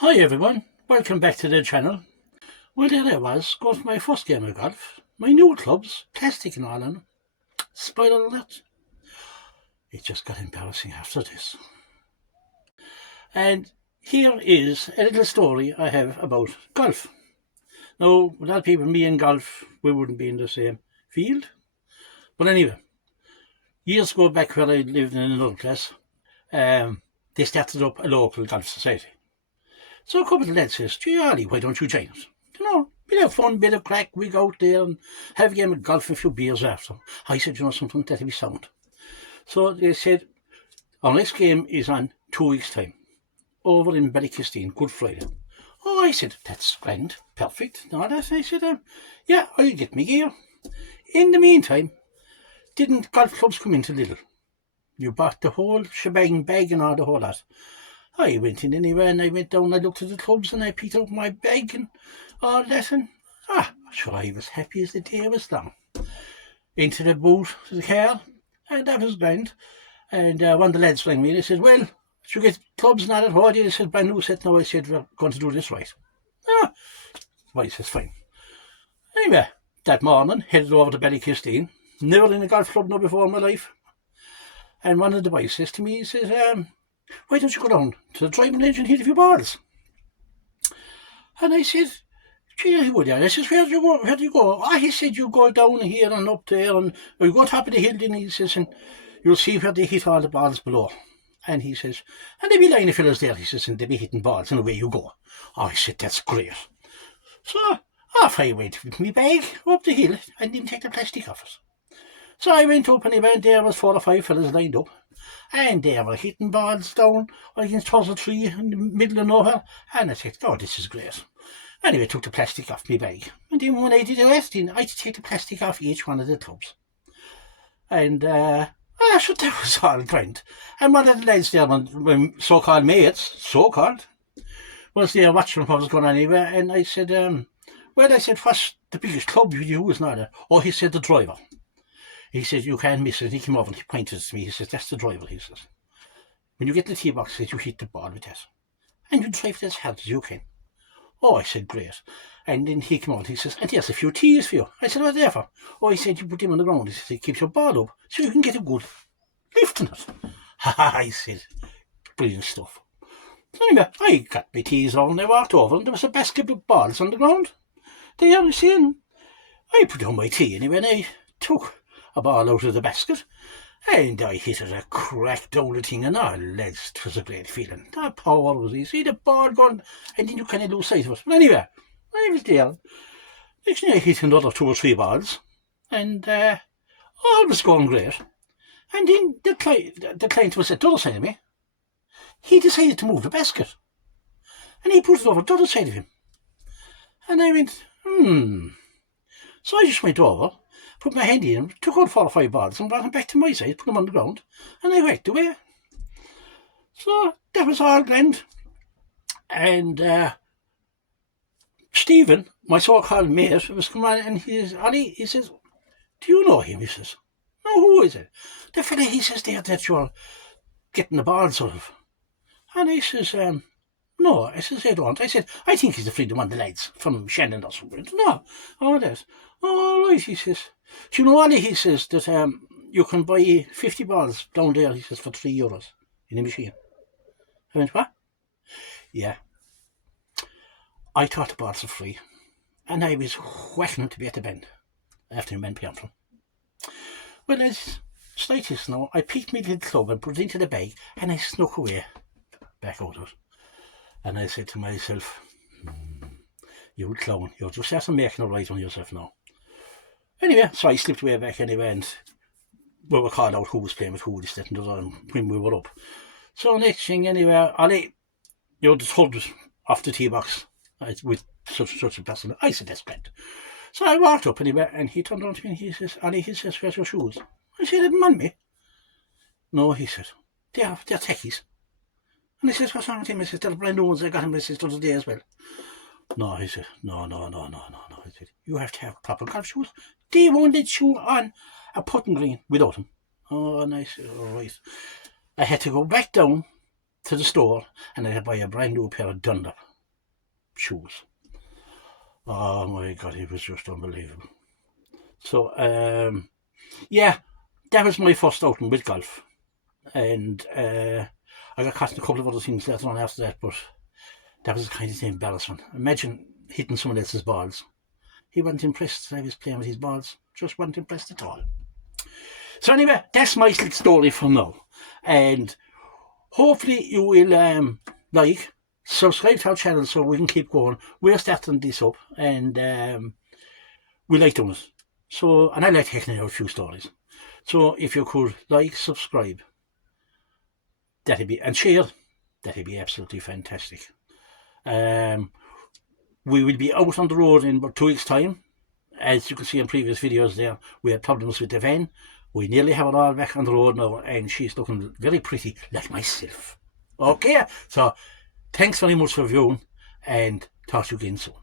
Hi everyone, welcome back to the channel. Well, there I was, going for my first game of golf. My new clubs, plastic and all on them. Spoiler alert, it just got embarrassing after this. And here is a little story I have about golf. Now, a lot of people, me and golf, we wouldn't be in the same field. But anyway, years ago back where I lived in another place, they started up a local golf society. So a couple of lads says, "Gee, Ollie, why don't you join us? Bit of fun, bit of crack, we go out there and have a game of golf and a few beers after." I said, something, that'll be sound. So they said, our next game is on 2 weeks' time, over in Ballykistine, Good Friday. Oh, I said, that's grand, perfect. No, I said, yeah, I'll get me gear. In the meantime, didn't golf clubs come into Lidl? You bought the whole shebang, bag and all the whole lot. I went in anyway and I went down, I looked at the clubs and I picked up my bag and all that and sure, I was happy as the day was long. Into the boot of the car, and that was grand. And one of the lads rang me and he said, "Well, should you get clubs and all that? What?" He said, "Brand new set now." I said, "We're going to do this right." Well, he says, "Fine." Anyway, that morning, headed over to Ballykistine. Never in a golf club now before in my life. And one of the boys says to me, he says, "Why don't you go down to the driving range and hit a few balls?" And I said, "Gee, I would." I says, "Where do you go? Where do you go?" He said, "You go down here and up there and you go top of the hill," then he says, "and you'll see where they hit all the balls below." And he says, "And there'll be line of fellas there," he says, "and they'll be hitting balls and away you go." I said, "That's great." So off I went with my bag up the hill and didn't take the plastic off it. So I went up and there was 4 or 5 fellas lined up. And they were hitting balls down against towards a tree in the middle of nowhere. And I said, "Oh, this is great." Anyway, I took the plastic off my bag. And then when I did the rest, I had to take the plastic off each one of the clubs. And so that was all grand. And one of the lads there, my so-called mates, was there watching what was going on anyway. And I said, "Well," I said, "what's the biggest club you use now?" "Oh," he said, "the driver." He says, "You can't miss it." He came over and he pointed to me. He says, "That's the driver." He says, "When you get the tee box, you hit the ball with that. And you drive it as hard as you can." Oh, I said, "Great." And then he came on, he says, "And there's a few tees for you." I said, "What are they for?" Oh, he said, "You put them on the ground." He says, "It keeps your ball up so you can get a good lift on it." I said, "Brilliant stuff." So anyway, I got my tees over and I walked over and there was a basket of balls on the ground. There, you see, and I put on my tee anyway and I took a ball out of the basket and I hit it a crack down the thing and lads, it was a great feeling. That power was you see the ball going and then you kind of lose sight of it. But anyway, I was there. Next thing I hit another 2 or 3 balls and all was going great. And then the client was at the other side of me. He decided to move the basket and he put it over the other side of him. And I went, So I just went over, put my hand in, took out 4 or 5 balls and brought them back to my side, put them on the ground, and I whacked away. So that was all grand. And Stephen, my so-called mate, was coming on and he says, "Ollie," he says, "Do you know him?" He says, "No, who is it?" "The fella," he says, "there that you're getting the balls out of." And I says, "No," I says, "I don't." I said, "I think he's afraid of one of the lads from Shannon or something." "No, oh, that." "Oh, right," he says. "Do you know, Ollie," he says, "that you can buy 50 balls down there," he says, "for €3 in a machine." I went, "What?" "Yeah." I thought the balls were free. And I was whacking them to be at the bend after the men paying for them. Well, as slightest now, I picked my little club and put it into the bag and I snuck away back out of it. And I said to myself, "You clown, you're just after making a right on yourself now." Anyway, so I slipped way back anyway and we were called out who was playing with who this, that and the other when we were up. So next thing anyway, "Ollie, you're the third off the tee box with such a person." I said, "That's great." So I walked up anyway and he turned around to me and he says, "Ollie," he says, "where's your shoes?" I said, "I didn't mind me." "No," he said, they're techies." And he says, "What's wrong with him?" I said, "They're brand new ones. I got him, I said, the other day as well." "No," he said, no. I said, "You have to have proper golf shoes. They won't let you on a putting green without them." Oh, and I said, "All right." I had to go back down to the store and I had to buy a brand new pair of Dunlop shoes. Oh my God, it was just unbelievable. So, yeah, that was my first outing with golf. And I got caught in a couple of other things later on after that, but that was kind of the embarrassment. Imagine hitting someone else's balls. He wasn't impressed that I was playing with his balls. Just wasn't impressed at all. So anyway, that's my little story for now. And hopefully you will subscribe to our channel so we can keep going. We're starting this up and we like doing it. So, and I like taking out a few stories. So if you could subscribe, and share, that'd be absolutely fantastic. We will be out on the road in about 2 weeks' time. As you can see in previous videos there, we had problems with the van. We nearly have it all back on the road now, and she's looking very pretty like myself. Okay, so thanks very much for viewing, and talk to you again soon.